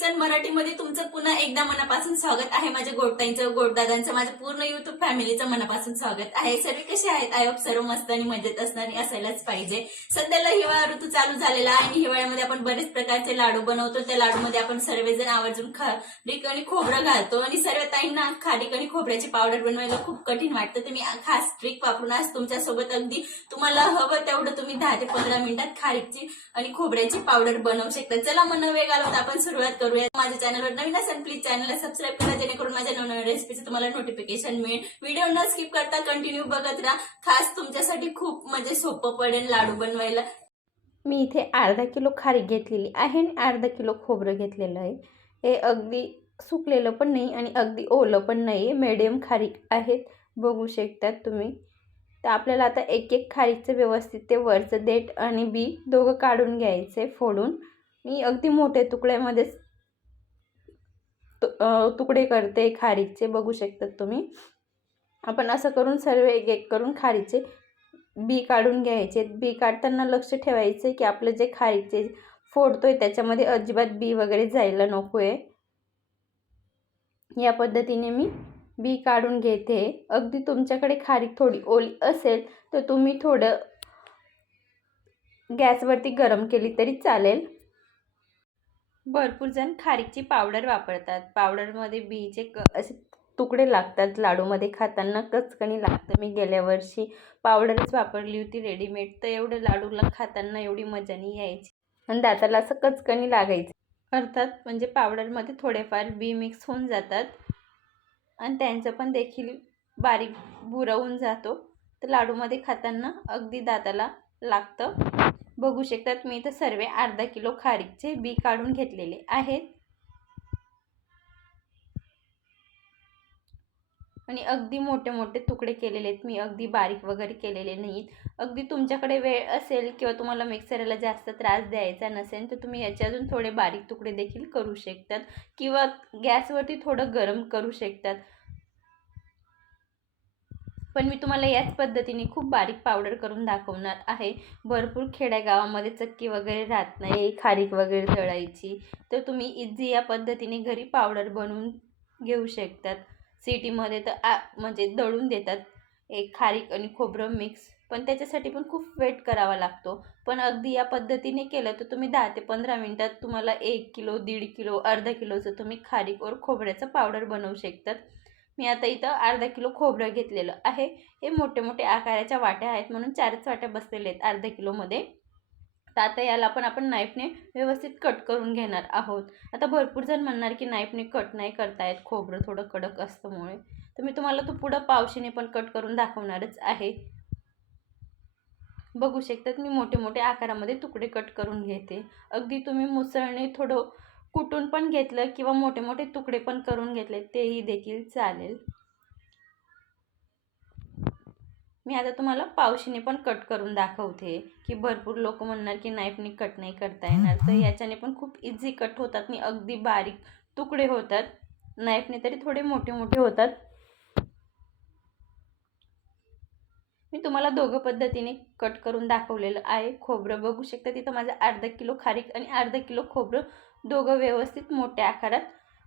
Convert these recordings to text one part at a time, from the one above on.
Kitchen मराठीमध्ये तुमचं पुन्हा एकदा मनापासून स्वागत आहे। माझ्या गोडताईंचं, गोडदादांचं, माझं पूर्ण युट्यूब फॅमिलीचं मनापासून स्वागत आहे। सर्व कसे आहेत? आय होप सर्व मस्त आणि मजेत असणारी असायलाच पाहिजे। सध्याला हिवाळा ऋतू चालू झालेला आहे आणि हिवाळ्यामध्ये आपण बरेच प्रकारचे लाडू बनवतो। त्या लाडूमध्ये आपण सर्वजण आवर्जून खारीक आणि खोबरं घालतो आणि सर्व ताईंना खारीक आणि खोबऱ्याची पावडर बनवायला खूप कठीण वाटतं। तुम्ही खास ट्रिक वापरून आज तुमच्यासोबत अगदी तुम्हाला हवं तेवढं तुम्ही 10 ते 15 मिनिटात खारीकची आणि खोबऱ्याची पावडर बनवू शकता। चला मग न वेळ घालवता आपण सुरुवात करूया। माझ्या चॅनलवर नवीन असेल प्लीज चॅनलला सबस्क्राईब करा, जेणेकरून माझ्या नवनवीन रेसिपीचं तुम्हाला नोटिफिकेशन मिळेल। व्हिडिओ न स्किप करता कंटिन्यू बघत राहा। खास तुमच्यासाठी खूप म्हणजे सोपं पडेल लाडू बनवायला। मी इथे अर्धा किलो खारीक घेतलेली आहे आणि अर्धा किलो खोबरं घेतलेलं आहे। हे अगदी सुकलेलं पण नाही आणि अगदी ओलं पण नाही, मीडियम खारीक आहेत, बघू शकतात तुम्ही। तर आपल्याला आता एक एक खारीकचं व्यवस्थित ते वरचं देठ आणि बी दोघं काढून घ्यायचे फोडून। मी अगदी मोठ्या तुकड्यामध्ये तुकडे करते खारीकचे, बघू शकतात तुम्ही। आपण असं करून सर्व एक एक करून खारीकचे बी काढून घ्यायचे। बी काढताना लक्ष ठेवायचे की आपलं जे खारीकचे फोडतोय त्याच्यामध्ये अजिबात बी वगैरे जायला नकोय। या पद्धतीने मी बी काढून घेते। अगदी तुमच्याकडे खारीक थोडी ओली असेल तर तुम्ही थोडं गॅसवरती गरम केली तरी चालेल। भरपूर जण खारीकची पावडर वापरतात। पावडरमध्ये बीचे असे तुकडे लागतात, लाडूमध्ये खाताना कचकणी लागतं। मी गेल्या वर्षी पावडरच वापरली होती रेडीमेड, तर एवढं लाडूला खाताना एवढी मजा नाही यायची आणि दाताला असं कचकणी लागायची। अर्थात म्हणजे पावडरमध्ये थोडेफार बी मिक्स होऊन जातात आणि त्यांचं पण देखील बारीक बुरवून जातो, तर लाडूमध्ये खाताना अगदी दाताला लागतं। बघू शकतात मी इथं सर्व अर्धा किलो खारीकचे बी काढून घेतलेले आहेत आणि अगदी मोठे मोठे तुकडे केलेले आहेत मी, अगदी बारीक वगैरे केलेले नाहीत। अगदी तुमच्याकडे वेळ असेल किंवा तुम्हाला मिक्सरला जास्त त्रास द्यायचा नसेल तर तुम्ही याचे अजून थोडे बारीक तुकडे देखील करू शकतात किंवा गॅसवरती थोडं गरम करू शकतात। पण मी तुम्हाला याच पद्धतीने खूप बारीक पावडर करून दाखवणार आहे। भरपूर खेड्यागावामध्ये चक्की वगैरे राहत नाही खारीक वगैरे दळायची, तर तुम्ही इझी या पद्धतीने घरी पावडर बनवून घेऊ शकतात। सिटीमध्ये तर म्हणजे दळून देतात एक खारीक आणि खोबरं मिक्स, पण त्याच्यासाठी पण खूप वेट करावा लागतो। पण अगदी या पद्धतीने केलं तर तुम्ही 10 ते 15 मिनिटात तुम्हाला 1 किलो, 1.5 किलो, अर्धा किलोचं तुम्ही खारीक और खोबऱ्याचं पावडर बनवू शकतात। मी आता इथं अर्धा किलो खोबरं घेतलेलं आहे। हे मोठे मोठे आकाराच्या वाट्या आहेत म्हणून 4च वाट्या बसलेल्या आहेत अर्धा किलोमध्ये। तर आता याला पण आपण नाईफने व्यवस्थित कट करून घेणार आहोत। आता भरपूर जण म्हणणार की नाईफने कट नाही करतायत, खोबरं थोडं कडक असल्यामुळे, तर मी तुम्हाला तो पुढं पावशीने पण कट करून दाखवणारच आहे। बघू शकतात मी मोठे मोठे आकारामध्ये तुकडे कट करून घेते। अगदी तुम्ही मुसळणे थोडं कुटून पण घेतलं किंवा मोठे मोठे तुकडे पण करून घेतले तेही देखील चालेल। मी आता तुम्हाला पावशीने पण कट करून दाखवते की भरपूर लोक म्हणणार की नाईफने कट नाही करता येणार, तर याच्याने पण खूप इझी कट होतात आणि अगदी बारीक तुकडे होतात। नाईफने तरी थोडे मोठे मोठे होतात। मी तुम्हाला दोघं पद्धतीने कट करून दाखवलेलं आहे। खोबरं बघू शकता तिथं माझं अर्धा किलो खारीक आणि अर्धा किलो खोबरं दोघं व्यवस्थित मोठ्या आकारात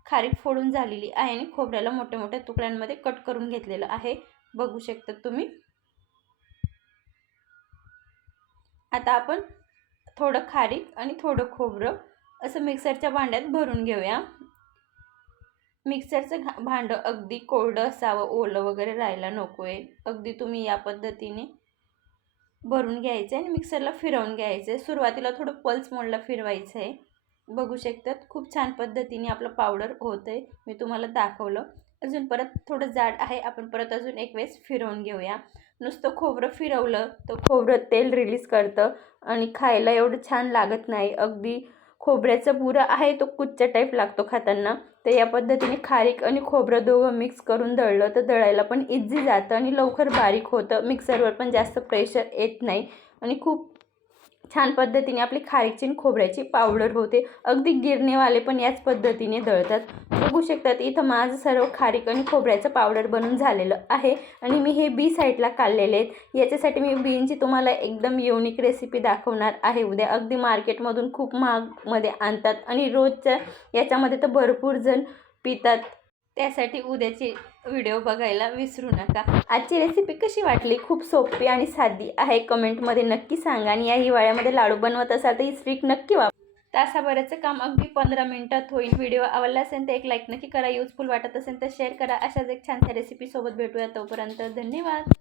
खारीक फोडून झालेली आहे आणि खोबऱ्याला मोठ्या मोठ्या तुकड्यांमध्ये कट करून घेतलेलं आहे, बघू शकता तुम्ही। आता आपण थोडं खारीक आणि थोडं खोबरं असं मिक्सरच्या भांड्यात भरून घेऊया। मिक्सरचं भांडं अगदी कोरडं असावं, ओलं वगैरे राहायला नकोय। अगदी तुम्ही या पद्धतीने भरून घ्यायचं आणि मिक्सरला फिरवून घ्यायचं। सुरुवातीला थोडं पल्स मोडला फिरवायचं आहे, बघू शकतात खूप छान पद्धतीने आपलं पावडर होतंय। मी तुम्हाला दाखवलं। अजून परत थोडं जाड आहे, आपण परत अजून एक वेळेस फिरवून घेऊया। नुसतं खोबरं फिरवलं तर खोबरं तेल रिलीज करतं आणि खायला एवढं छान लागत नाही। अगदी खोबऱ्याचं बुरा आहे तो कुच्चा टाईप लागतो खाताना। तर या पद्धतीने खारीक आणि खोबरं दोघं मिक्स करून दळलं तर दळायला पण इझी जातं आणि लवकर बारीक होतं। मिक्सरवर पण जास्त प्रेशर येत नाही आणि खूप छान पद्धतीने आपली खारीकची आणि खोबऱ्याची पावडर होते. अगदी गिरणेवाले पण याच पद्धतीने दळतात. बघू शकतात इथं माझं सर्व खारीक आणि खोबऱ्याचं पावडर बनून झालेलं आहे आणि मी हे बी साईडला काढलेले आहेत. याच्यासाठी मी बींची तुम्हाला एकदम युनिक रेसिपी दाखवणार आहे उद्या. अगदी मार्केटमधून खूप महागमध्ये आणतात आणि रोजच्या याच्यामध्ये तर भरपूर जण पितात. त्यासाठी उद्याची व्हिडिओ बघायला विसरू नका. आजची रेसिपी कशी वाटली? खूप सोपी आणि साधी आहे. कमेंटमध्ये नक्की सांगा आणि या हिवाळ्यामध्ये लाडू बनवत असाल तर ही ट्रिक नक्की वापरा. तासाभराचं काम अगदी 15 मिनिटात होईल. व्हिडिओ आवडला असेल तर एक लाईक नक्की करा. युजफुल वाटत असेल तर शेअर करा. अशाच एक छानशा रेसिपीसोबत भेटूया. तोपर्यंत धन्यवाद.